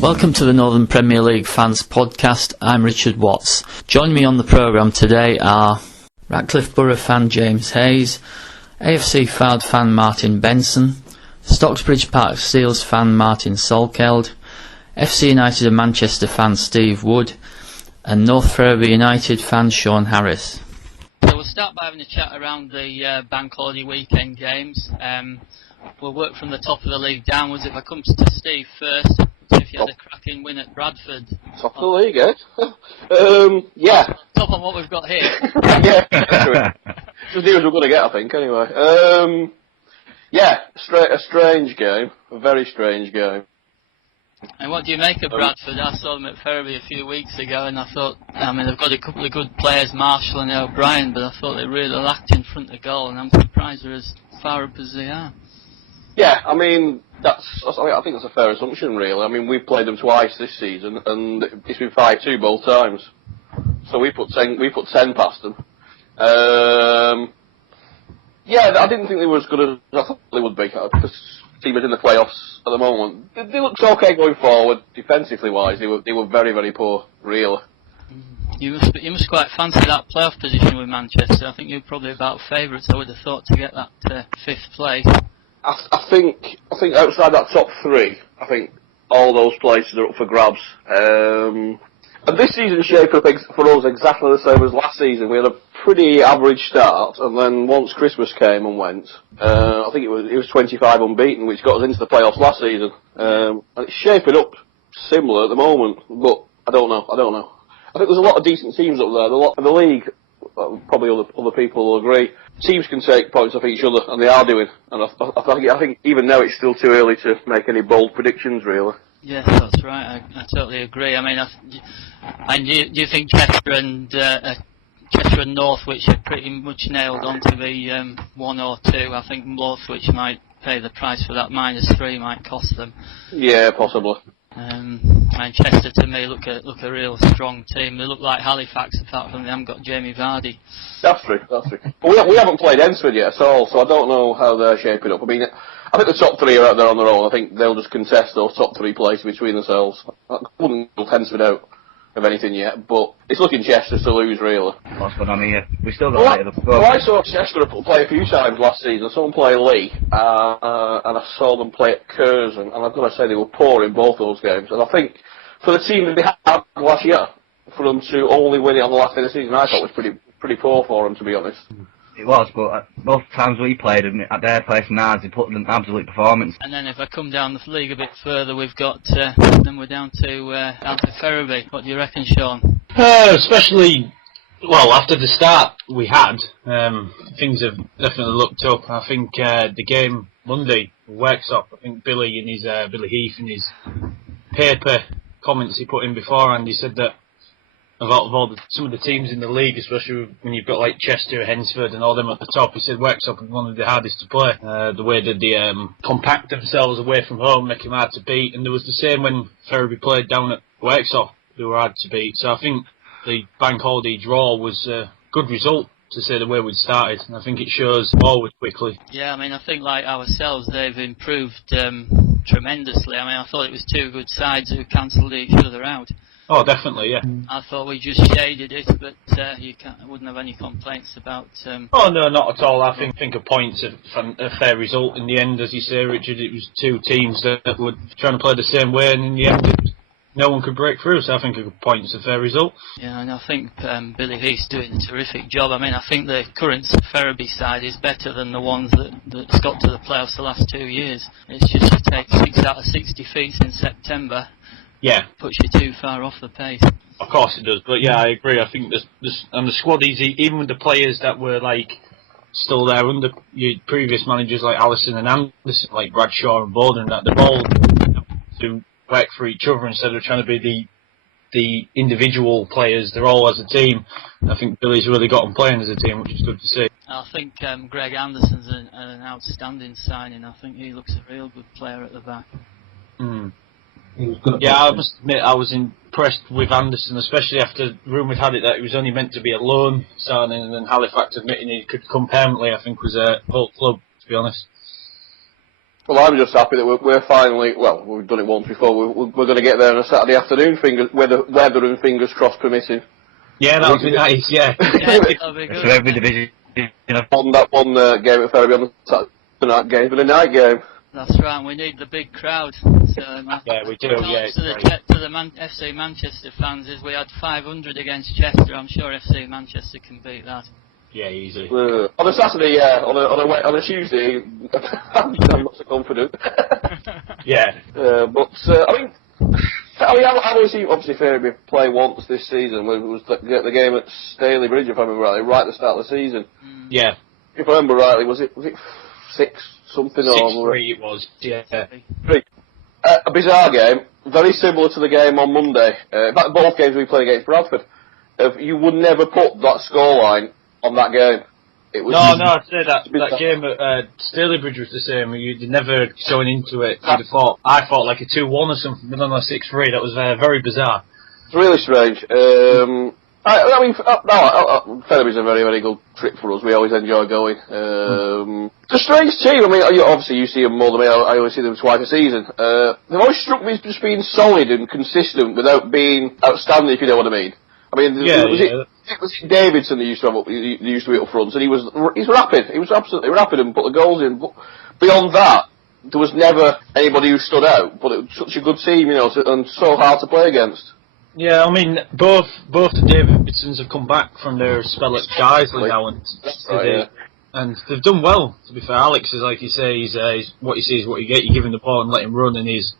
Welcome to the Northern Premier League Fans Podcast. I'm Richard Watts. Joining me on the programme today are Ratcliffe Borough fan James Hayes, AFC Fylde fan Martin Benson, Stocksbridge Park Steels fan Martin Salkeld, FC United of Manchester fan Steve Wood, and North Ferriby United fan Shaun Harris. So we'll start by having a chat around the bank holiday weekend games. We'll work from the top of the league downwards. If I come to Steve first, if you had a cracking win at Bradford. Top of the league, eh? Yeah. Top on what we've got here. Yeah, it's as near as we're going to get, I think, anyway. Yeah, a strange game. A very strange game. And what do you make of Bradford? I saw them at Ferriby a few weeks ago and I thought, they've got a couple of good players, Marshall and O'Brien, but I thought they really lacked in front of goal, and I'm surprised they're as far up as they are. Yeah, I think that's a fair assumption, really. We've played them twice this season, and it's been 5-2 both times. So we put 10 past them. Yeah, I didn't think they were as good as I thought they would be, because the team is in the playoffs at the moment. They looked okay going forward, defensively wise. They were very, very poor, really. You must quite fancy that playoff position with Manchester. I think you're probably about favourites, I would have thought, to get that fifth place. I think outside that top three, I think all those places are up for grabs. And this season shaped up for us exactly the same as last season. We had a pretty average start, and then once Christmas came and went, I think it was 25 unbeaten, which got us into the playoffs last season. And it's shaping up similar at the moment, but I don't know. I think there's a lot of decent teams up there. The league, probably other people will agree, teams can take points off each other, and they are doing. And I think even now it's still too early to make any bold predictions, really. Yes, that's right. I totally agree. Do you think Chester and Northwich are pretty much nailed on to be 1 or 2? I think Northwich might pay the price for that. -3 might cost them. Yeah, possibly. Manchester, to me, look a real strong team. They look like Halifax, apart from they haven't got Jamie Vardy. That's true. But we haven't played Ensford yet at all, so I don't know how they're shaping up. I think the top three are out there on their own. I think they'll just contest those top three places between themselves. I wouldn't rule Ensford out of anything yet, but it's looking Chester to lose, really. What's going on here? We still got later the I saw Chester play a few times last season. I saw them play Lee, and I saw them play at Curzon, and I've got to say they were poor in both those games. And I think for the team that they had last year, for them to only win it on the last day of the season, I thought was pretty poor for them, to be honest. It was, but both times we played at their place and ours, they put an absolute performance. And then if I come down the league a bit further, we've got then we're down to Ferriby. What do you reckon, Shaun? Especially, after the start we had, things have definitely looked up. I think the game Monday works up. I think Billy Heath in his paper comments he put in beforehand, he said that some of the teams in the league, especially when you've got like Chester, Hensford and all them at the top, he said Worksop is one of the hardest to play. The way that they compact themselves away from home, make them hard to beat, and there was the same when Ferriby played down at Worksop, they were hard to beat. So I think the bank holiday draw was a good result, to say the way we'd started, and I think it shows forward quickly. Yeah, I think like ourselves, they've improved tremendously. I thought it was two good sides who cancelled each other out. Oh, definitely, yeah. I thought we just shaded it, but I wouldn't have any complaints about... Oh, no, not at all. I think a point's a fair result in the end, as you say, Richard. It was two teams that were trying to play the same way, and in the end, no one could break through, so I think a point's a fair result. Yeah, and I think Billy Heath's doing a terrific job. I think the current Ferriby side is better than the ones that's got to the playoffs the last 2 years. It's just to take 6 out of 6 defeats in September. Yeah. Puts you too far off the pace. Of course it does, but yeah, I agree. I think and the squad is, even with the players that were still there under your previous managers like Allison and Anderson, like Bradshaw and Bowden, that they've all to work for each other instead of trying to be the individual players. They're all as a team. I think Billy's really got them playing as a team, which is good to see. I think Greg Anderson's an outstanding signing. I think he looks a real good player at the back. Yeah, I must admit I was impressed with Anderson, especially after rumours had it that he was only meant to be a loan signing, and then Halifax admitting he could come permanently, I think was a whole club, to be honest. Well, I'm just happy that we're finally, well, we've done it once before, we're going to get there on a Saturday afternoon, weather and fingers crossed permitting. Yeah, that would be nice, yeah. That'll be good. For every division, On that one game at Ferriby on the Saturday night game, but a night game. That's right, we need the big crowd. So, Yeah, we do, yeah. To the FC Manchester fans is we had 500 against Chester. I'm sure FC Manchester can beat that. Yeah, easily. On a Saturday, yeah. On a Tuesday, I'm not so confident. Yeah. I've only seen, obviously, Ferriby play once this season. It was the game at Staley Bridge, if I remember rightly, right at the start of the season. Yeah. If I remember rightly, was it 6 something 6-3 it was, yeah. 3. A bizarre game, very similar to the game on Monday. In fact, both games we played against Bradford. You would never put that scoreline on that game. It was I'd say that game at Stalybridge was the same. You'd never going into it. I thought like a 2-1 or something, but then a 6-3. That was very bizarre. It's really strange. Ferriby's a very, very good trip for us. We always enjoy going. It's a strange team. I mean, obviously you see them more than me. I only see them twice a season. They've always struck me as just being solid and consistent without being outstanding, if you know what I mean. I mean, was it Davidson that used to be up front, and he's rapid. He was absolutely rapid and put the goals in. But beyond that, there was never anybody who stood out. But it was such a good team, and so hard to play against. Yeah, I mean, both the Davidsons have come back from their spell at Guiseley now, and they've done well. To be fair, Alex is like you say, he's what you see is what you get. You give him the ball and let him run, and he's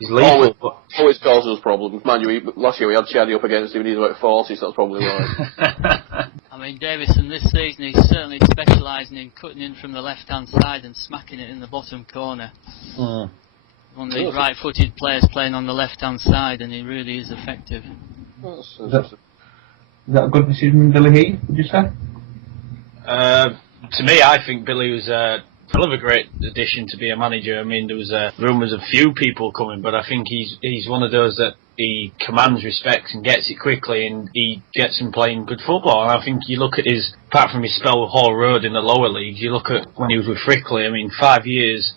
lethal. Always causes us problems. Mind you, last year we had Chaddy up against him and he's about 40, so that's probably right. I mean, Davison this season, he's certainly specialising in cutting in from the left-hand side and smacking it in the bottom corner. One of these right-footed players playing on the left-hand side, and he really is effective. Is that a good decision, Billy Heath, would you say? To me, I think Billy was a hell of a great addition to be a manager. I mean, there was rumours of few people coming, but I think he's one of those that he commands respect and gets it quickly, and he gets him playing good football. And I think you look at apart from his spell with Hall Road in the lower leagues, you look at when he was with Frickley. I mean, 5 years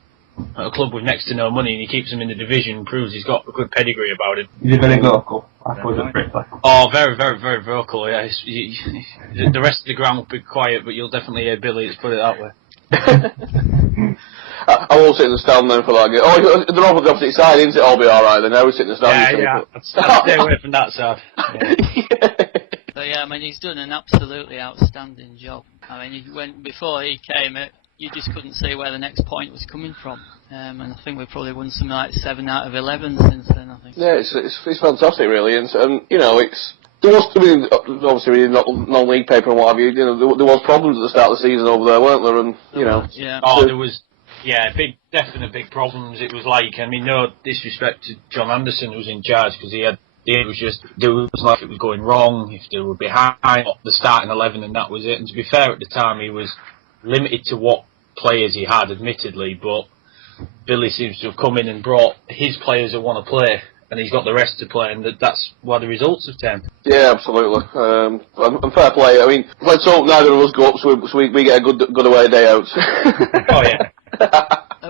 at a club with next to no money, and he keeps him in the division, proves he's got a good pedigree about him. He's very vocal, I suppose, at Frickley. Oh, very, very, very vocal, yeah. The rest of the ground will be quiet, but you'll definitely hear Billy, let's put it that way. I won't sit in the stand then for that game. Oh, they're all on the opposite side, isn't it? I'll be alright then. I will sit in the stand. Yeah. I'd stay away from that side. But yeah, I mean, he's done an absolutely outstanding job. I mean, before he came, you just couldn't see where the next point was coming from. And I think we've probably won something like 7 out of 11 since then, I think. Yeah, it's fantastic, really. And it's... There was, obviously, reading non-league paper and what have you, there was problems at the start of the season over there, weren't there? And, Yeah. Oh, there was, definite big problems. It was like, I mean, no disrespect to John Anderson, who was in charge, because there was like it was going wrong, if they were behind the starting 11, and that was it. And to be fair, at the time, he was limited to what players he had, admittedly, but Billy seems to have come in and brought his players that want to play, and he's got the rest to play, and that's why the results have turned. Yeah, absolutely. And fair play. I mean, let's hope neither of us go up so we get a good away day out. Oh, yeah.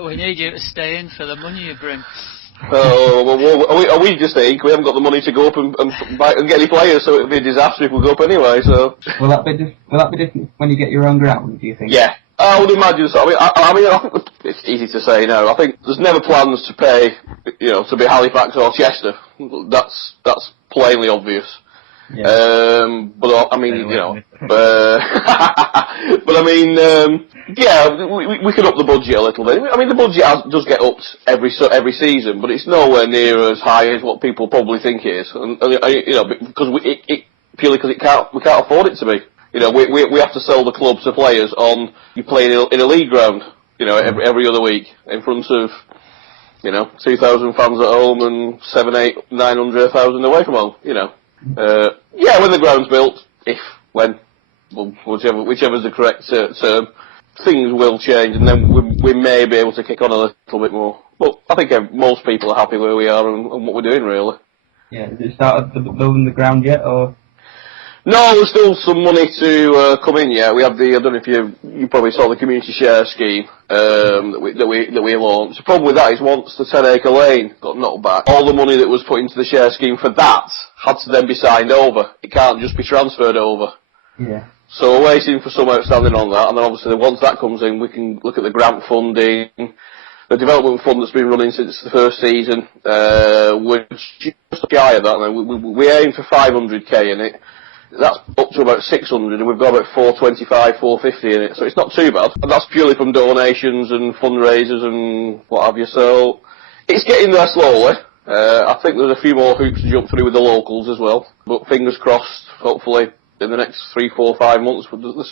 We need you to stay in for the money you bring. Are we just think we haven't got the money to go up and get any players, so it'd be a disaster if we go up anyway. So will that be different when you get your own ground? Do you think? Yeah, I would imagine so. I mean, I think it's easy to say now. I think there's never plans to pay, to be Halifax or Chester. That's plainly obvious. Yeah. But I mean, we could up the budget a little bit. I mean, the budget does get upped every season, but it's nowhere near as high as what people probably think it is. And because purely because we can't afford it to be. We have to sell the club to players on you play in a league ground. Every other week in front of 2,000 fans at home and 700, 800, 900, 1,000 away from home. When the ground's built, whichever's the correct term, things will change, and then we may be able to kick on a little bit more. But I think most people are happy where we are and what we're doing, really. Yeah, has it started building the ground yet, or? No, there's still some money to come in yet. We have I don't know if you probably saw the community share scheme that we launched. The problem with that is once the 10-acre lane got knocked back, all the money that was put into the share scheme for that had to then be signed over. It can't just be transferred over. Yeah. So we're waiting for some outstanding on that, and then obviously once that comes in, we can look at the grant funding, the development fund that's been running since the first season, which just shy of that. And we aim for 500k in it. That's up to about 600, and we've got about 425, 450 in it, so it's not too bad. And that's purely from donations and fundraisers and what have you, so it's getting there slowly. I think there's a few more hoops to jump through with the locals as well, but fingers crossed, hopefully in the next 3, 4, 5 months,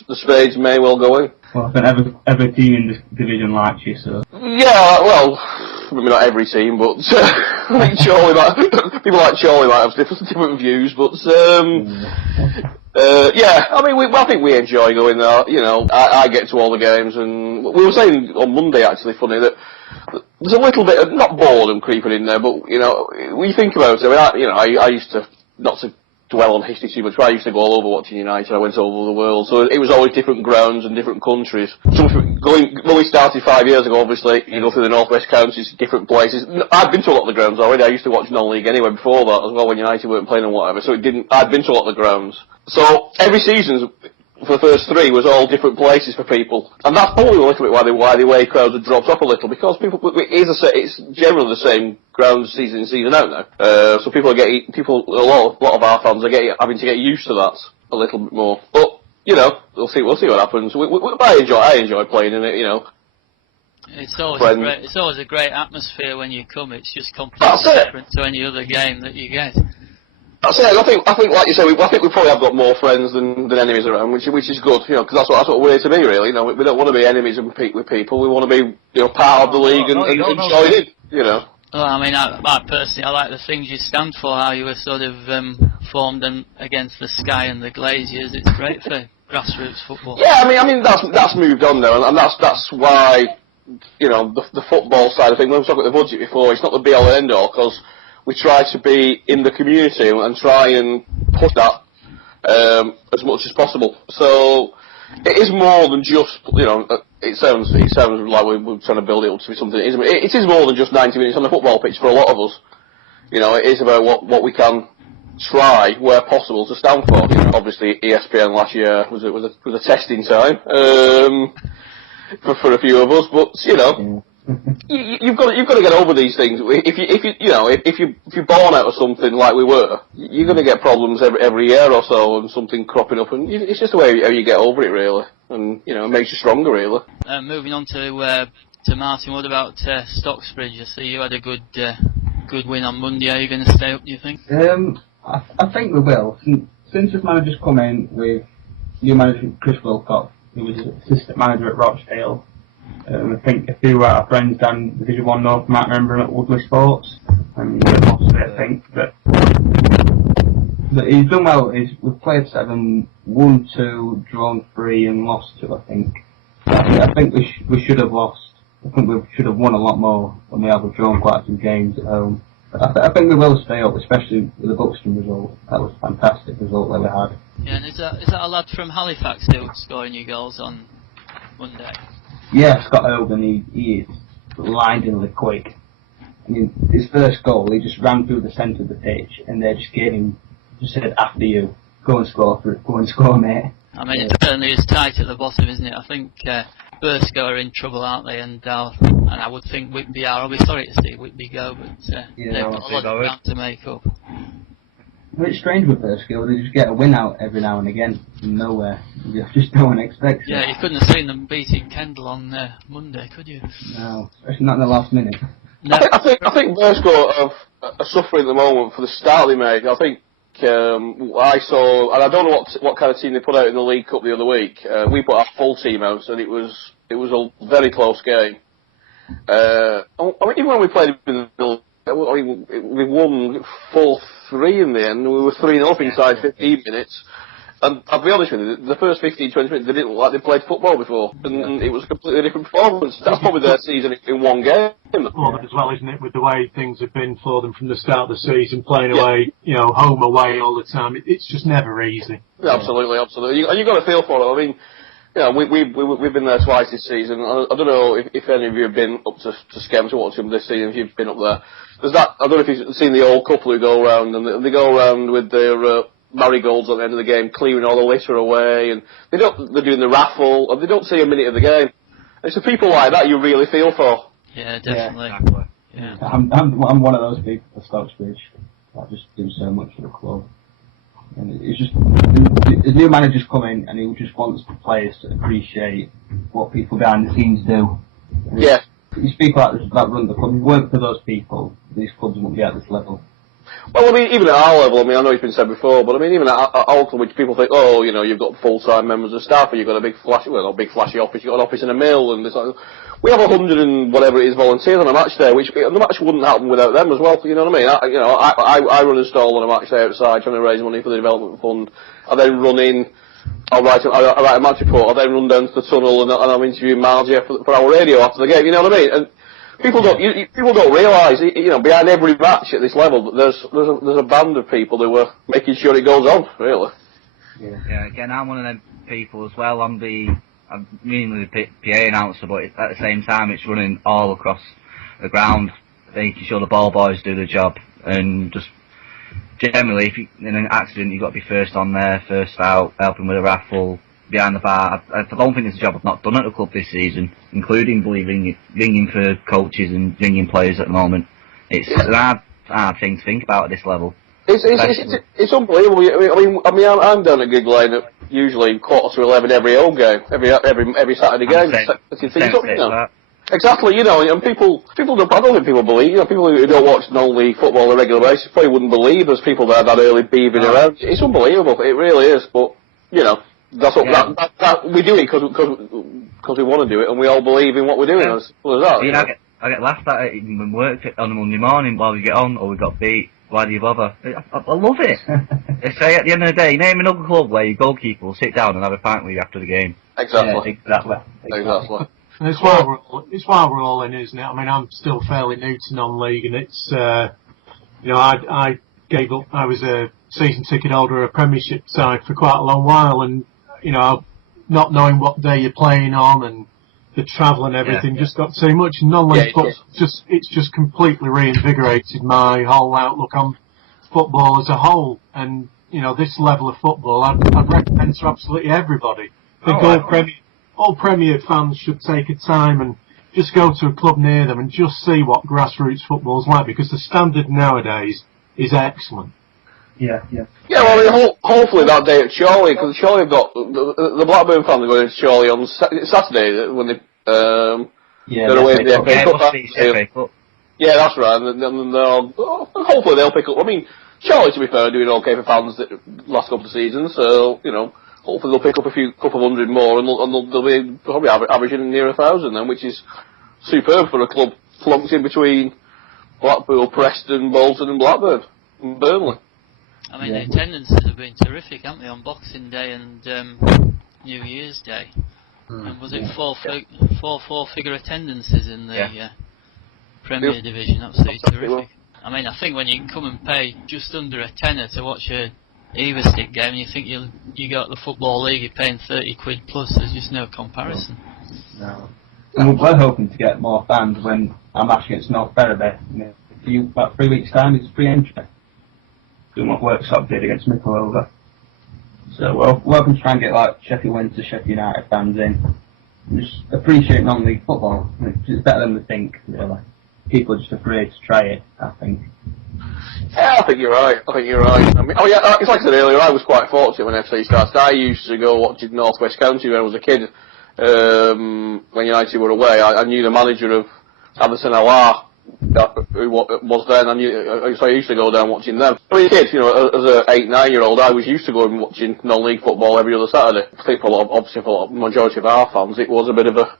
the spades may well go in. Well, I think every team in this division likes you, so... Yeah, well, maybe not every team, but I think people like Charlie might have different views, but yeah, I mean, I think we enjoy going there. You know, I get to all the games, and we were saying on Monday, actually, funny, that there's a little bit of, not boredom creeping in there, but, you know, when you think about it, I used to, not to dwell on history too much, but I used to go all over watching United. I went all over the world, so it was always different grounds and different countries. When we started 5 years ago, obviously, you go through the northwest counties, different places. I'd been to a lot of the grounds already. I used to watch non-league anyway before that as well, when United weren't playing and whatever, so I'd been to a lot of the grounds. So every season for the first 3 was all different places for people, and that's probably a little bit why the away crowds have dropped off a little, because it's generally the same grounds season in, season out now. So a lot of our fans are having to get used to that a little bit more. But you know, we'll see what happens. I enjoy playing in it. You know, it's always a great atmosphere when you come. It's just completely different to any other game that you get. That's it. I think, like you say, I think we probably have got more friends than enemies around, which is good, you know, because that's what we're here to be, really. You know, we don't want to be enemies and compete with people. We want to be, you know, part of the league and join in, you know. Well, I mean, I personally, I like the things you stand for. How you were sort of formed against the Sky and the Glaziers. It's great for grassroots football. Yeah, I mean that's moved on now, and that's why, you know, the football side of things. When we talked about the budget before, it's not the be all and end all, because we try to be in the community and try and push that as much as possible. So it is more than just, you know, it sounds like we're trying to build it up to be something it isn't. It is more than just 90 minutes on the football pitch for a lot of us. You know, it is about what we can try, where possible, to stand for. You know, obviously, ESPN last year was a testing time for a few of us, but you know. You've got to get over these things. If you're born out of something like we were, you're going to get problems every year or so, and something cropping up, and it's just the way how you get over it, really, and you know, it makes you stronger, really. Moving on to Martin, what about Stocksbridge? I see you had a good win on Monday. Are you going to stay up, do you think? I think we will. Since this manager's come in with new manager Chris Wilcox, who was assistant manager at Rochdale. I think a few of our friends down Division 1 North might remember him at Woodley Sports, and lost it, I think. But he's done well. We've played 7, won 2, drawn 3, and lost 2, I think. I think we should have lost. I think we should have won a lot more than we have. We've drawn quite a few games at home. But I think we will stay up, especially with the Buxton result. That was a fantastic result that we had. Yeah, and is that a lad from Halifax who was scoring your goals on Monday? Yeah, Scott Hogan, he is blindingly quick. I mean, his first goal, he just ran through the centre of the pitch, and they just said, after you, go and score, mate. I mean, it certainly is tight at the bottom, isn't it? I think Burscough are in trouble, aren't they? And I would think Whitby are. I'll be sorry to see Whitby go, but they've got a lot of ground to make up. It's strange with Burscough, they just get a win out every now and again from nowhere. Just no one expects it. Yeah, you couldn't have seen them beating Kendal on Monday, could you? No, especially not in the last minute. No. I think Burscough are suffering at the moment for the start they made. I think I saw, and I don't know what kind of team they put out in the League Cup the other week. We put our full team out, and it was a very close game. I mean, even when we played in the we won 4-3 in the end. We were 3-0 inside 15 minutes. And I'll be honest with you, the first 15, 20 minutes, they didn't look like they played football before, and it was a completely different performance. That's probably their season in one game. Well, as well, isn't it, with the way things have been for them from the start of the season, playing away, home away all the time. It's just never easy. Yeah, absolutely. And you've got to feel for it. I mean, we've been there twice this season. I don't know if any of you have been up to Skem to watch them this season, if you've been up there. There's that, I don't know if you've seen the old couple who go around, and they go around with their marigolds at the end of the game, clearing all the litter away, and they're doing the raffle, and they don't see a minute of the game. It's the people like that you really feel for. Yeah, definitely. Yeah. I'm one of those people for Stockbridge. I just do so much for the club. And it's just, the new manager's come in and he just wants the players to appreciate what people behind the scenes do. Yeah. These people that run the club, if it weren't for those people, these clubs wouldn't be at this level. Well, I mean, even at our level, I know it's been said before, but I mean, even at our club, which people think, you've got full-time members of staff, and you've got a big flashy office, you've got an office and a mill, and it's like, we have 100 and whatever it is volunteers on a match day, and the match wouldn't happen without them as well, you know what I mean? I run a stall on a match day outside, trying to raise money for the development fund. I then run in, I write a match report, I then run down to the tunnel, and I'm interviewing Margie for our radio after the game, you know what I mean? And people don't realise, behind every match at this level, there's a band of people who are making sure it goes on, really. Yeah, again, I'm one of them people as well. I'm mainly the PA announcer, but at the same time, it's running all across the ground, making sure the ball boys do the job, and just generally, if you, in an accident, you've got to be first on there, first out, helping with a raffle, behind the bar. I don't think it's a job I've not done at the club this season, including ringing for coaches and ringing players at the moment. It's an hard thing to think about at this level. It's unbelievable. I mean, I'm down at Gig Lane at usually 11:15 every home game, every Saturday game. Exactly, and people don't. I don't think people believe. People who don't watch non-league football on a regular basis probably wouldn't believe there's people that early beaving around. It's unbelievable. It really is. But that's what that we do it because we want to do it, and we all believe in what we're doing. As well as that. I get laughed at it even when work on a Monday morning while we get on, or we got beat. Why do you bother? I love it. They say at the end of the day, name another club where your goalkeeper will sit down and have a pint with you after the game. Exactly. And it's why we're all in, isn't it? I mean, I'm still fairly new to non-league, and it's I gave up. I was a season ticket holder at a Premiership side for quite a long while, and not knowing what day you're playing on and the travel and everything just got too much. Non-league it's just completely reinvigorated my whole outlook on football as a whole. And this level of football, I'd recommend to absolutely everybody. I think all Premier fans should take a time and just go to a club near them and just see what grassroots football's like, because the standard nowadays is excellent. Yeah. Yeah, well, hopefully that day at Chorley, because Chorley have got the Blackburn fans are going to Chorley on Saturday when they they're away in the FA Cup. Yeah, that's right. And hopefully they'll pick up. I mean, Chorley, to be fair, are doing okay for fans the last couple of seasons, so hopefully they'll pick up a couple of hundred more, and they'll be probably averaging near 1,000 then, which is superb for a club flunked in between Blackpool, Preston, Bolton, and Blackburn and Burnley. I mean, the attendances have been terrific, haven't they, on Boxing Day and New Year's Day? And was it four-figure attendances in the Premier Division? Absolutely terrific. I mean, I think when you can come and pay just under a tenner to watch a Everstick game, and you think you go to the Football League, you're paying 30 quid plus, there's just no comparison. No. And we're hoping to get more fans when our match against North Ferriby. About 3 weeks' time, it's free entry. Doing what Worksop did against Micklehove. So we're hoping to try and get Sheffield Wednesday, Sheffield United fans in. And just appreciate non-league football. It's better than we think, really. People are just afraid to try it, I think. Yeah, I think you're right. I mean, it's like I said earlier, I was quite fortunate when FC started. I used to go watching North West County when I was a kid. When United were away, I knew the manager of Addison Alar, who was then. So I used to go down watching them. I mean, as a kid, as a 8-9-year-old, I was used to going watching non-league football every other Saturday. I think for the majority of our fans, it was a bit of a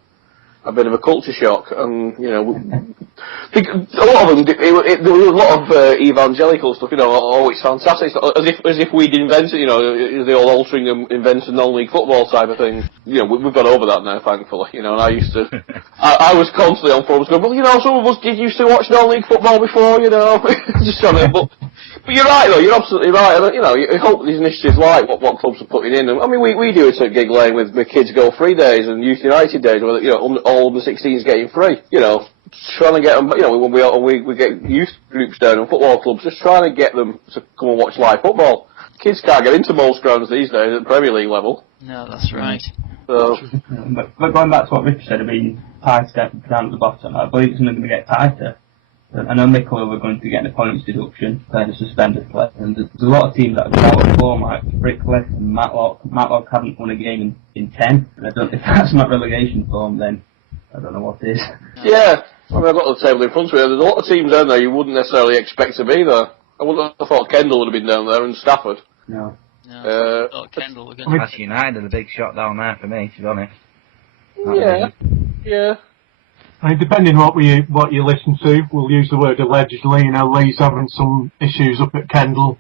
a bit of a culture shock, and a lot of them. There was a lot of evangelical stuff. Oh, it's fantastic, as if we'd invented. The old Altrincham invented non-league football type of thing. We've got over that now, thankfully. And I used to, I was constantly on forums going, well, some of us did used to watch non-league football before, just trying to. But you're right, though. You're absolutely right. I hope these initiatives like what clubs are putting in. I mean, we do it at Gig Lane with Kids Go Free days and Youth United days, where all under 16s getting free. Trying to get them. When we get youth groups down and football clubs, just trying to get them to come and watch live football. Kids can't get into most grounds these days at the Premier League level. No, that's right. So, but going back to what Richard said, tight down at the bottom, I believe it's only going to get tighter. I know Mickle were going to get a points deduction for the suspended play, and there's a lot of teams that have out of form, like Brickley and Matlock. Matlock haven't won a game in 10, and if that's not relegation form, then I don't know what is. Yeah, I mean, I've got the table in front of me. There's a lot of teams down there you wouldn't necessarily expect to be there. I thought Kendall would have been down there and Stafford. No. I thought Kendall were going to. That's United, a big shot down there for me, to be honest. Yeah. I mean, depending on what you listen to, we'll use the word allegedly. Lee's having some issues up at Kendall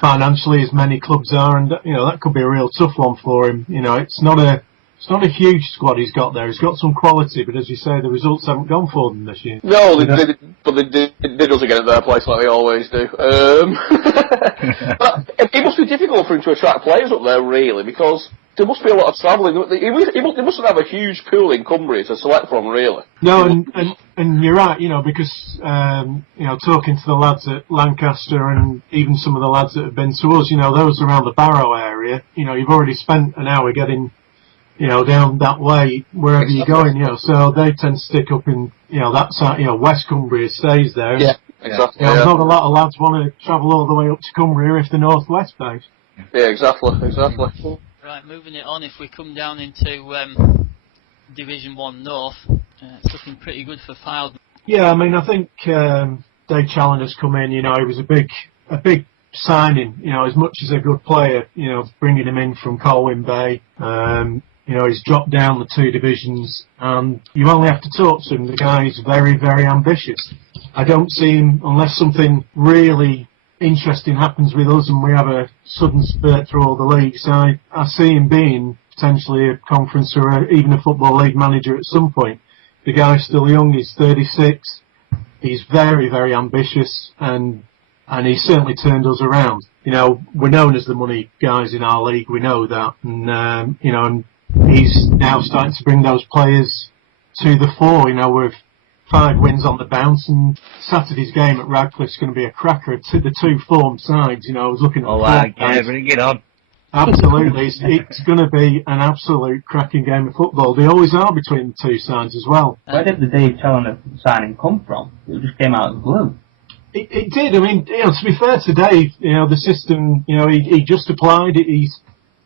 financially, as many clubs are, and that could be a real tough one for him. It's not a huge squad he's got there. He's got some quality, but as you say, the results haven't gone for them this year. No, they does again at their place like they always do. But it must be difficult for him to attract players up there, really, because there must be a lot of travelling. He mustn't have a huge pool in Cumbria to select from, really. No, and you're right, because talking to the lads at Lancaster and even some of the lads that have been to us, those around the Barrow area, you've already spent an hour getting down that way, wherever you're going, so they tend to stick up in, that side, West Cumbria stays there. Yeah, exactly. Not a lot of lads want to travel all the way up to Cumbria if they're northwest based. Yeah, exactly. Right, moving it on, if we come down into Division 1 North, it's looking pretty good for Fylde. Yeah, I mean, I think Dave Challenger's come in, he was a big signing, as much as a good player, bringing him in from Colwyn Bay. He's dropped down the 2 divisions, and you only have to talk to him. The guy's very, very ambitious. I don't see him, unless something really interesting happens with us and we have a sudden spurt through all the leagues, I see him being potentially a conference or even a football league manager at some point. The guy's still young, he's 36, he's very, very ambitious, and he's certainly turned us around. We're known as the money guys in our league, we know that, and he's now starting to bring those players to the fore. With 5 wins on the bounce, and Saturday's game at Radcliffe's going to be a cracker. The 2 formed sides, I was looking at bring it on. Absolutely, it's going to be an absolute cracking game of football. They always are between the 2 sides as well. Where did the Dave Challenger signing come from? It just came out of the blue. It did. I mean, to be fair to Dave, the system, he just applied it.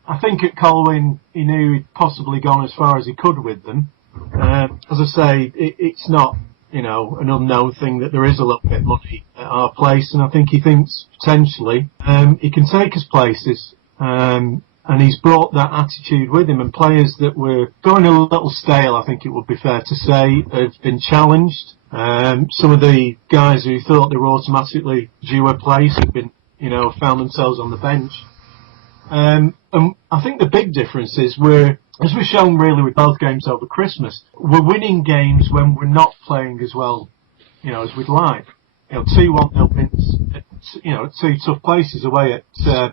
I think at Colwyn, he knew he'd possibly gone as far as he could with them. As I say, it's not, an unknown thing that there is a little bit of money at our place, and I think he thinks potentially he can take us places. And he's brought that attitude with him, and players that were going a little stale, I think it would be fair to say, have been challenged. Some of the guys who thought they were automatically due a place have been, found themselves on the bench. And I think the big difference is as we've shown really with both games over Christmas, we're winning games when we're not playing as well, as we'd like. 2-1 wins at 2 tough places away at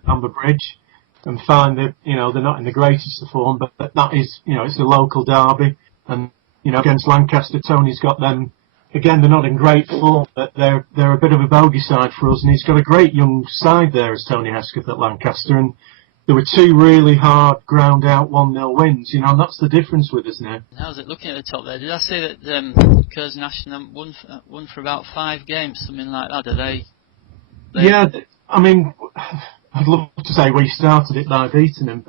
Amber Bridge, and find that, they're not in the greatest of form, but that is, it's a local derby, and, against Lancaster, Tony's got them. Again, they're not in great form, but they're a bit of a bogey side for us, and he's got a great young side there as Tony Hesketh at Lancaster, and there were 2 really hard, ground-out 1-0 wins, and that's the difference with us now. How's it looking at the top there? Did I say that Curzon Ashton won for about 5 games, something like that? Are they? Yeah, I mean, I'd love to say we started it by beating them,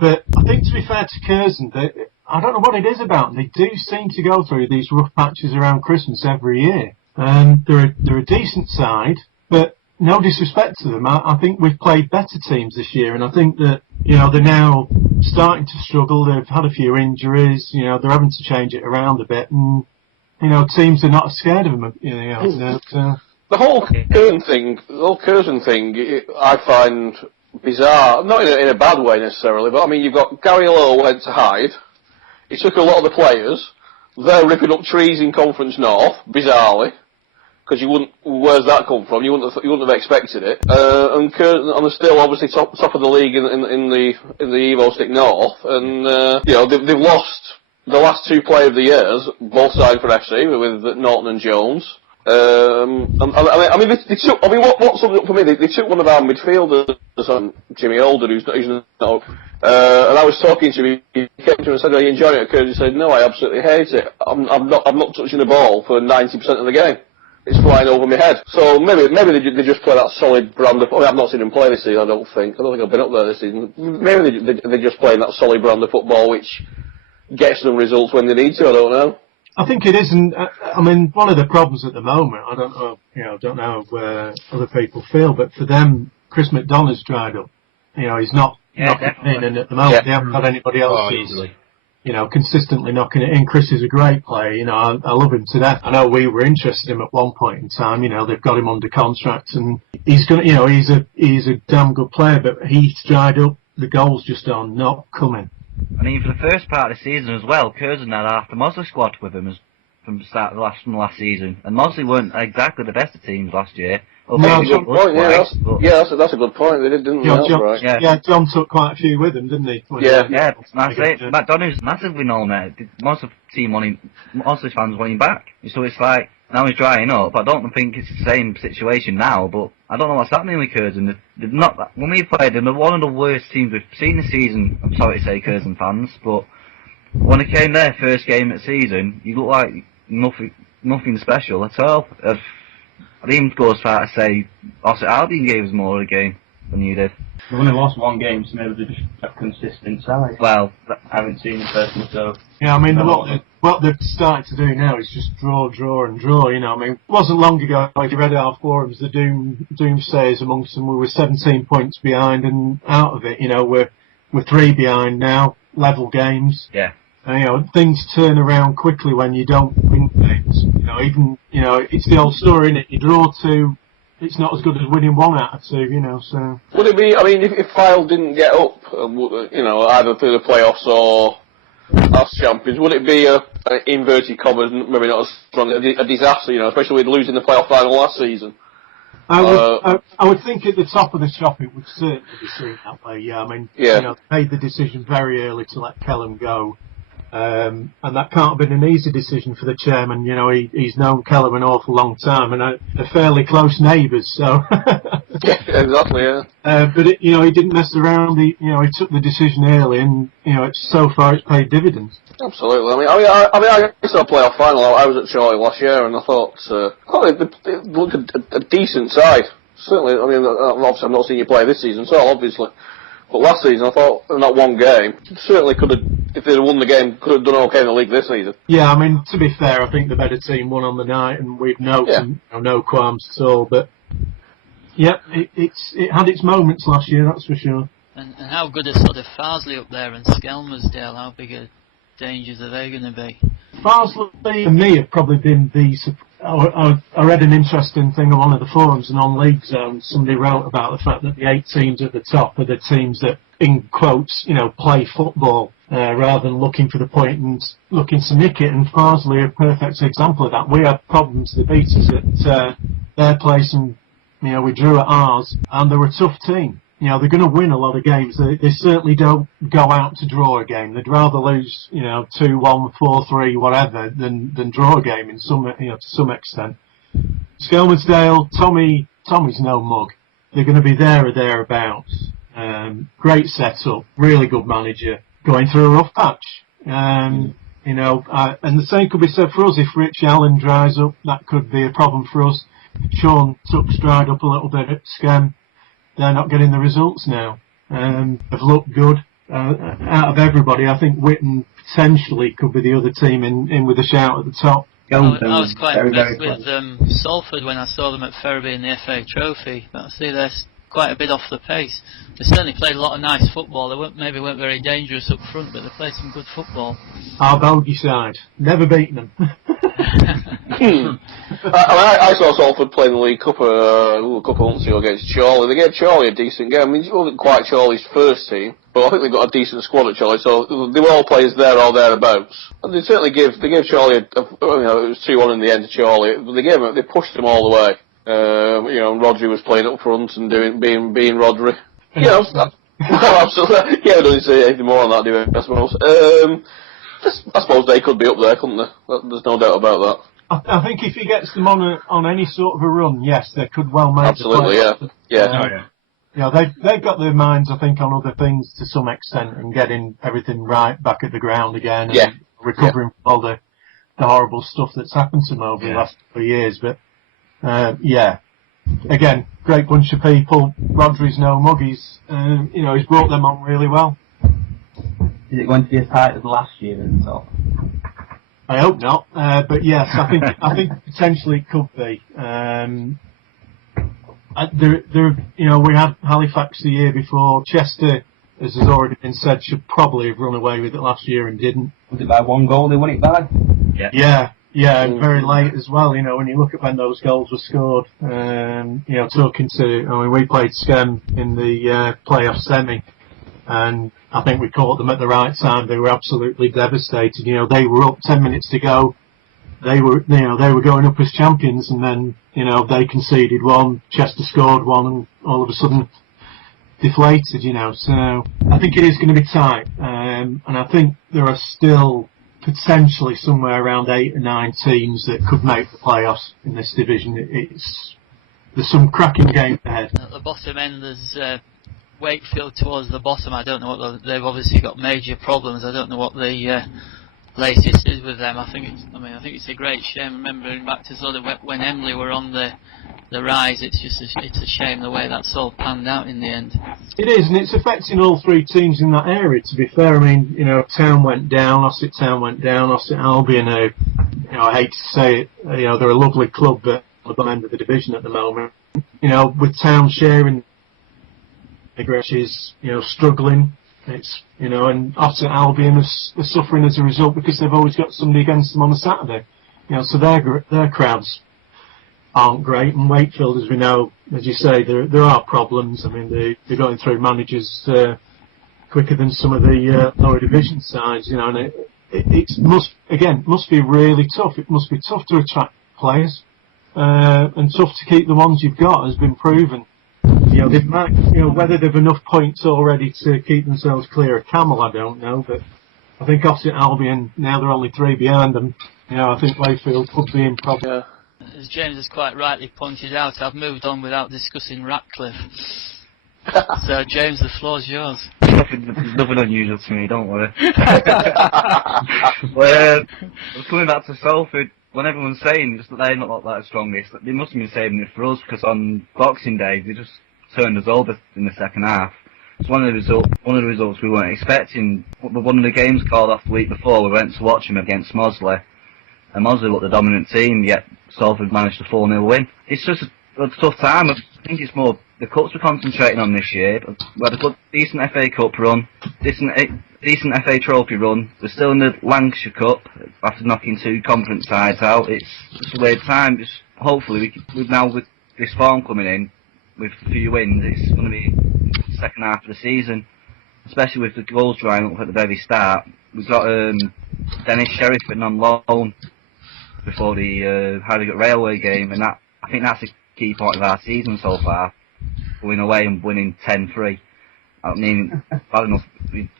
but I think to be fair to Curzon, I don't know what it is about them. They do seem to go through these rough patches around Christmas every year. They're a decent side, but no disrespect to them. I think we've played better teams this year, and I think that they're now starting to struggle. They've had a few injuries. You know, they're having to change it around a bit, and you know, teams are not as scared of them. You know, the whole Curzon thing, I find bizarre. Not in a bad way necessarily, but I mean, you've got Gary Lowe went to Hyde. He took a lot of the players. They're ripping up trees in Conference North, bizarrely, because where's that come from? You wouldn't have expected it. And they're still obviously top of the league in the Evo Stick North, and you know, they've lost the last two Player of the Years, both signed for FC with Norton and Jones. I mean, they took. I mean, what summed up for me? They took one of our midfielders, Jimmy Holden, who's not. And I was talking to him. He came to me and said, "Are you enjoying it?" He said, "No, I absolutely hate it. I'm not touching the ball for 90% of the game. It's flying over my head." So maybe they just play that solid brand of. I mean, I've not seen them play this season. I don't think I've been up there this season. Maybe they're just playing that solid brand of football, which gets them results when they need to. I don't know. I think it isn't. I mean, one of the problems at the moment, I don't know where other people feel, but for them, Chris McDonough's dried up. You know, he's not knocking it in, and at the moment they haven't got anybody else easily. You know, consistently knocking it in. Chris is a great player. You know, I love him to death. I know we were interested in him at one point in time. You know, they've got him under contract, and he's gonna. You know, he's a damn good player, but he's dried up. The goals just are not coming. I mean, for the first part of the season as well, Curzon had half the Mosley squad with him from the start of the last season, and Mosley weren't exactly the best of teams last year. That's a good point. That's a good point. They didn't right? Yeah, John took quite a few with him, didn't he? Yeah. McDonough's massively known that. Most of the team Mosley fans want him back. So it's like, now he's drying up. I don't think it's the same situation now, but I don't know what's happening with Curzon. When we played them, they're one of the worst teams we've seen this season. I'm sorry to say, Curzon fans, but when they came there first game of the season, you look like nothing special at all. I'd even go as far to say Ossett Albion gave us more of the game than you did. They've only lost one game, so maybe they're just a consistent side. Well, I haven't seen it personally, so... Yeah, I mean, what they've started to do now is just draw, and draw, you know. I mean, it wasn't long ago, like you read our forums, the doomsayers amongst them, we were 17 points behind and out of it, you know, we're 3 behind now, level games. Yeah. And, you know, things turn around quickly when you don't win games. You know, it's the old story, innit? You draw 2, it's not as good as winning 1 out of 2, you know, so... Would it be, I mean, if Fylde didn't get up, you know, either through the playoffs or as champions, would it be a inverted commas, maybe not as strong, a disaster, you know, especially with losing the playoff final last season? I would think at the top of the shop it would certainly be seen that way, yeah. I mean, you know, they made the decision very early to let Kellum go. And that can't have been an easy decision for the chairman. You know, he's known Kellum an awful long time, and they're fairly close neighbours. So, yeah, exactly. Yeah. But you know, he didn't mess around. He took the decision early, and you know, so far it's paid dividends. Absolutely. I saw a playoff final. I was at Shaun last year, and I thought they looked a decent side. Certainly. I mean, obviously, I've not seen you play this season, so obviously. But last season, I thought, in that one game, certainly could have, if they'd have won the game, could have done okay in the league this season. Yeah, I mean, to be fair, I think the better team won on the night, and we've no qualms at all. But, yeah, it had its moments last year, that's for sure. And how good are sort of Farsley up there and Skelmersdale? How big a dangers are they going to be? Farsley and me have probably been I read an interesting thing on one of the forums and on League Zone. Somebody wrote about the fact that the 8 teams at the top are the teams that, in quotes, you know, play football rather than looking for the point and looking to nick it. And Farsley are a perfect example of that. We had problems to beat us at their place, and you know, we drew at ours, and they were a tough team. You know, they're going to win a lot of games. They certainly don't go out to draw a game. They'd rather lose, you know, 2-1, 4-3, whatever, than draw a game to some extent. Skelmersdale, Tommy's no mug. They're going to be there or thereabouts. Great setup, really good manager, going through a rough patch. You know, and the same could be said for us. If Rich Allen dries up, that could be a problem for us. Shaun Tuck's dried up a little bit at Skem. They're not getting the results now. They've looked good. Out of everybody, I think Witten potentially could be the other team in with a shout at the top. I was quite impressed with Salford when I saw them at Ferriby in the FA Trophy. But I see they're quite a bit off the pace. They certainly played a lot of nice football. They weren't very dangerous up front, but they played some good football. Our bogey side, never beaten them. I saw Salford play in the League Cup a couple of months ago against Chorley. They gave Chorley a decent game. I mean, it wasn't quite Chorley's first team, but I think they got a decent squad at Chorley, so they were all players there or thereabouts. And they certainly gave Chorley, it was 2-1 in the end to Chorley. They pushed them all the way. And Rodri was playing up front and being Rodri. Absolutely. Yeah, we don't say anything more on that, do we, I suppose. I suppose they could be up there, couldn't they? There's no doubt about that. I think if he gets them on any sort of a run, yes, they could well make absolutely, the play. Yeah. They've got their minds, I think, on other things to some extent and getting everything right back at the ground again and recovering from all the horrible stuff that's happened to them over the last couple of years. But, again, great bunch of people. Rodri's no mug. He's brought them on really well. Is it going to be as tight as last year and so? I hope not, but yes, I think potentially it could be. We had Halifax the year before. Chester, as has already been said, should probably have run away with it last year and didn't. Was it by 1 goal they won it by? Yeah, very late as well. When you look at when those goals were scored, we played Skem in the playoff semi, and I think we caught them at the right time. They were absolutely devastated. They were up 10 minutes to go. They were going up as champions, and then, they conceded one, Chester scored one, and all of a sudden deflated, So I think it is going to be tight. And I think there are still potentially somewhere around 8 or 9 teams that could make the playoffs in this division. There's some cracking games ahead. At the bottom end, there's Wakefield towards the bottom. I don't know what they've obviously got major problems. I don't know what the latest is with them. I think it's a great shame. Remembering back to sort of when Emily were on the rise, it's a shame the way that's all panned out in the end. It is, and it's affecting all 3 teams in that area. To be fair, Town went down, Ossett Town went down, Ossett Albion. I hate to say it, they're a lovely club, but at the bottom end of the division at the moment. With Town sharing. Is struggling. It's and Ossett Albion are suffering as a result because they've always got somebody against them on a Saturday. So their crowds aren't great. And Wakefield, as we know, as you say, there are problems. They're going through managers quicker than some of the lower division sides. And it must be really tough. It must be tough to attract players and tough to keep the ones you've got, has been proven. They might, whether they've enough points already to keep themselves clear of Camel, I don't know, but I think Ossett Albion, now they're only 3 behind them, I think Wakefield could be in problem. As James has quite rightly pointed out, I've moved on without discussing Ratcliffe. So, James, the floor's yours. Nothing unusual to me, don't worry. Coming back to Salford, when everyone's saying just that they're not that strongest, they must have been saving it for us, because on Boxing Day they just turned us over in the second half. It's one of the results we weren't expecting. One of the games called off the week before, we went to watch them against Mosley, and Mosley looked the dominant team, yet Salford managed a 4-0 win. It's just a tough time. I think it's more the cups we're concentrating on this year. We had a good, decent FA Cup run, decent FA Trophy run. We're still in the Lancashire Cup after knocking 2 conference sides out. It's just a weird time. Just hopefully, with this form coming in, with a few wins, it's going to be the second half of the season, especially with the goals drying up at the very start. We've got Dennis Sheriffan on loan before the Harrogate Railway game, and I think that's a key point of our season so far. Going away and winning 10-3. Bad enough,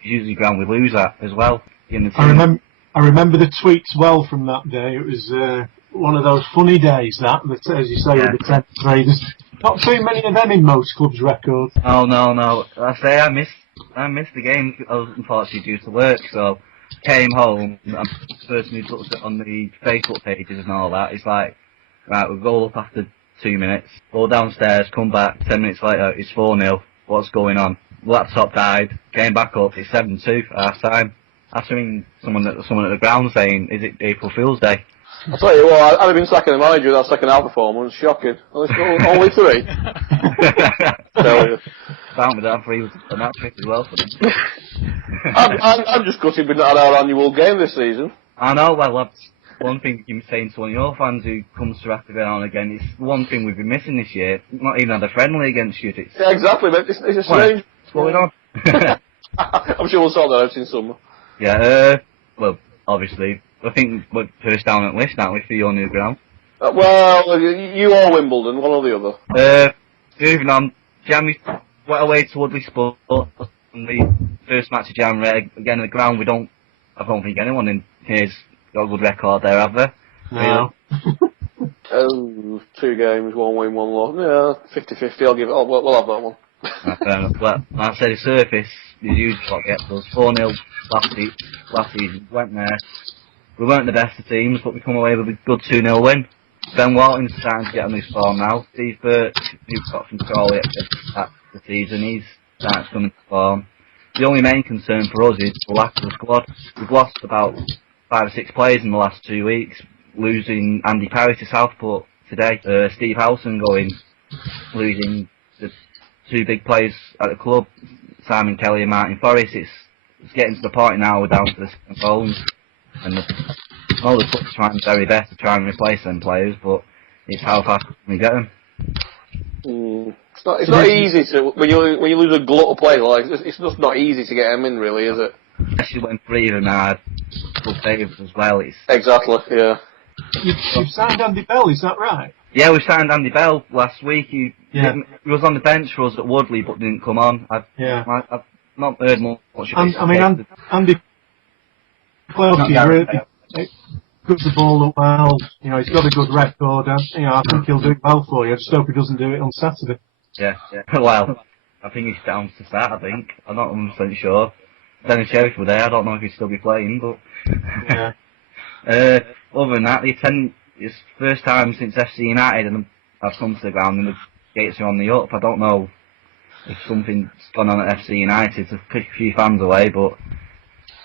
usually ground we lose that as well. I remember the tweets well from that day. It was one of those funny days, that as you say, with the 10-3. There's not too many of them in most clubs' records. Oh, no. I missed the game. I was unfortunately due to work, so came home. I'm the person who puts it on the Facebook pages and all that. It's like, right, we'll go up after 2 minutes, go downstairs, come back, 10 minutes later, it's 4-0. What's going on? Laptop died, came back up, it's 7-2 half time. answering someone at the ground saying, "Is it April Fool's Day?" I'll tell you what, I'd have been sacking the manager with that second half performance. Shocking. Only 3. Tell you. Found with that 3 was a match trick as well for them. I'm just gutted we've not had our annual game this season. I know, well, that's one thing you can say to one of your fans who comes to Rapid now and again. It's one thing we've been missing this year. Not even had a friendly against you. Yeah, exactly, mate. It's a strange... What's going on? I'm sure we'll sort that out in summer. Yeah, well, obviously, I think we're first down at list, aren't we, for your new ground? Well, you or Wimbledon, one or the other. Moving on, Jan, went away to Woodley Sport in the first match of January. Again, the ground, I don't think anyone in here's got a good record there, have they? No. 2 games, 1 win, 1 loss. Yeah, 50-50, I'll give it. We'll have that one. Fair enough. Well, like I said, the surface, the usual what gets us 4-0 last season. Went there. We weren't the best of teams, but we come away with a good 2-0 win. Ben Walton's starting to get on his form now. Steve Burke, who got from Crawley at the season, he's starting to come into form. The only main concern for us is the lack of the squad. We've lost about 5 or 6 players in the last 2 weeks, losing Andy Parry to Southport today. Steve Howson losing the 2 big players at the club, Simon Kelly and Martin Forrest. It's getting to the point now we're down to the second bones. And all the club's trying their very best to try and replace them players, but it's how fast we get them. It's not easy to when you lose a glut of players. Like it's just not easy to get them in, really, is it? Especially when 3 of them are good players as well. Exactly, yeah. You've signed Andy Bell, is that right? Yeah, we signed Andy Bell last week. He was on the bench for us at Woodley, but didn't come on. I've not heard much. Andy Closey really puts the ball up well. You know, he's got a good record. I think he'll do well for you. I just hope he doesn't do it on Saturday. Yeah. Well, I think he's down to start. I think I'm not 100% sure. Dennis Sheriff were there. I don't know if he'd still be playing, but yeah. Other than that, it's first time since FC United, and I've come to the ground and the gates are on the up. I don't know if something's gone on at FC United to pick a few fans away, but.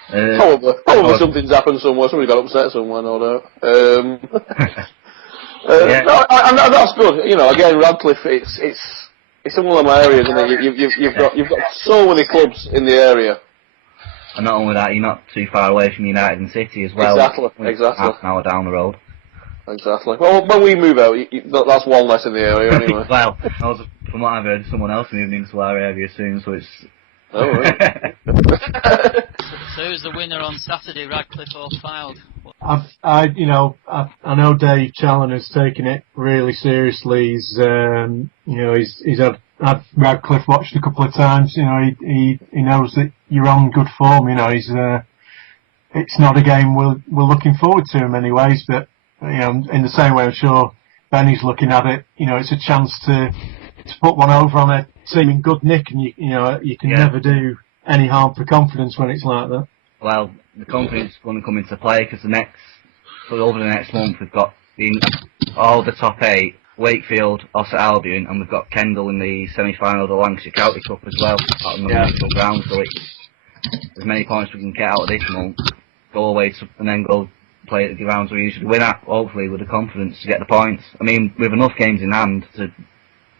Probably something's happened somewhere. Somebody got upset somewhere, no doubt. And that's good. You know, again, Radcliffe, it's one of them areas, isn't it? You've got so many clubs in the area. And not only that, you're not too far away from United and City as well. Exactly. Half an hour down the road. Exactly. Well, when we move out, that's one less in the area anyway. Well, from what I've heard, someone else moving into our area soon, so it's. Oh, right. So who's the winner on Saturday, Radcliffe or Fylde? I know Dave Challen has taken it really seriously. He's had Radcliffe watched a couple of times. You know, he knows that you're on good form. You know, it's not a game we're looking forward to in many ways, but you know, in the same way, I'm sure Benny's looking at it. You know, it's a chance to put one over on a team in good nick, and you can never do any harm for confidence when it's like that. Well, the confidence is going to come into play because over the next month we've got all the top 8, Wakefield, Ossett Albion, and we've got Kendal in the semi-final of the Lancashire County Cup as well, out on the neutral ground. So it's as many points we can get out of this month, go away and then go play at the grounds we usually win at, hopefully with the confidence to get the points. I mean, with enough games in hand to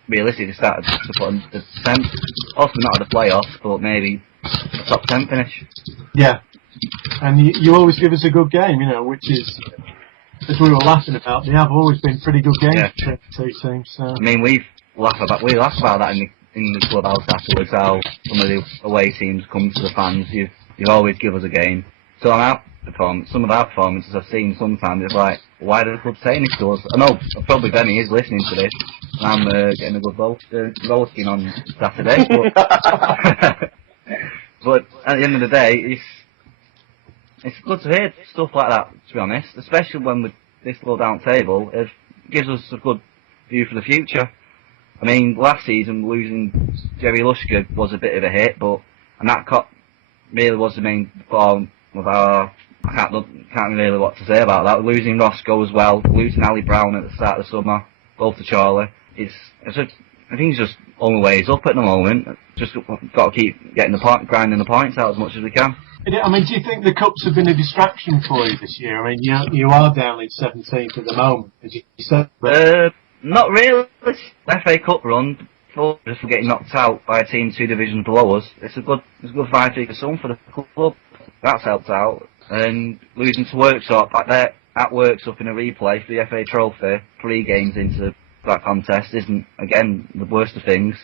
realistically start to put in the 10th, also not at the playoffs, but maybe a top 10 finish. Yeah, and you always give us a good game, you know, which is, as we were laughing about, they have always been pretty good games for two teams. So. I mean, we laugh about that in the clubhouse afterwards, how some of the away teams come to the fans. You always give us a game. So some of our performances I've seen sometimes, it's like, why do the club say anything to us? I know probably Benny is listening to this, and I'm getting a good roasting on Saturday, but at the end of the day, it's good to hear stuff like that, to be honest, especially when with this low down table. It gives us a good view for the future. I mean, last season losing Jerry Lushka was a bit of a hit, and that really was the main form of our. I can't really what to say about that. Losing Roscoe as well, losing Ali Brown at the start of the summer, both to Charlie. I think it's just only ways up at the moment. Just got to keep getting grinding the points out as much as we can. I mean, do you think the cups have been a distraction for you this year? I mean, you are down in 17th at the moment, as you said. Not really. FA Cup run, just for getting knocked out by a team 2 divisions below us. It's a good 5-figure sum for the club. That's helped out. And losing to Worksop back there at Worksop in a replay for the FA Trophy, 3 games into that contest, isn't, again, the worst of things.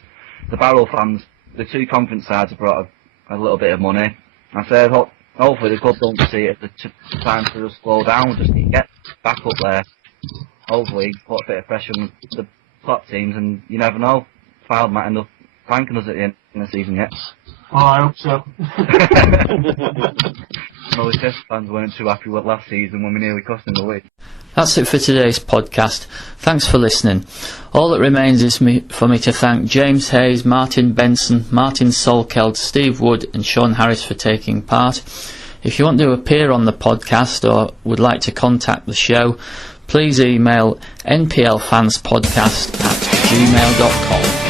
The Barrow fans, the 2 conference sides have brought a little bit of money. I said, hopefully the club don't see it as the time to just slow down, just get back up there. Hopefully put a bit of pressure on the top teams, and you never know, Fylde might end up thanking us at the end of the season yet. Oh, I hope so. No, the Chester fans weren't too happy with last season when we nearly cost them the league. That's it for today's podcast. Thanks for listening. All that remains is for me to thank James Hayes, Martin Benson, Martin Salkeld, Steve Wood and Shaun Harris for taking part. If you want to appear on the podcast or would like to contact the show, please email nplfanspodcast@gmail.com.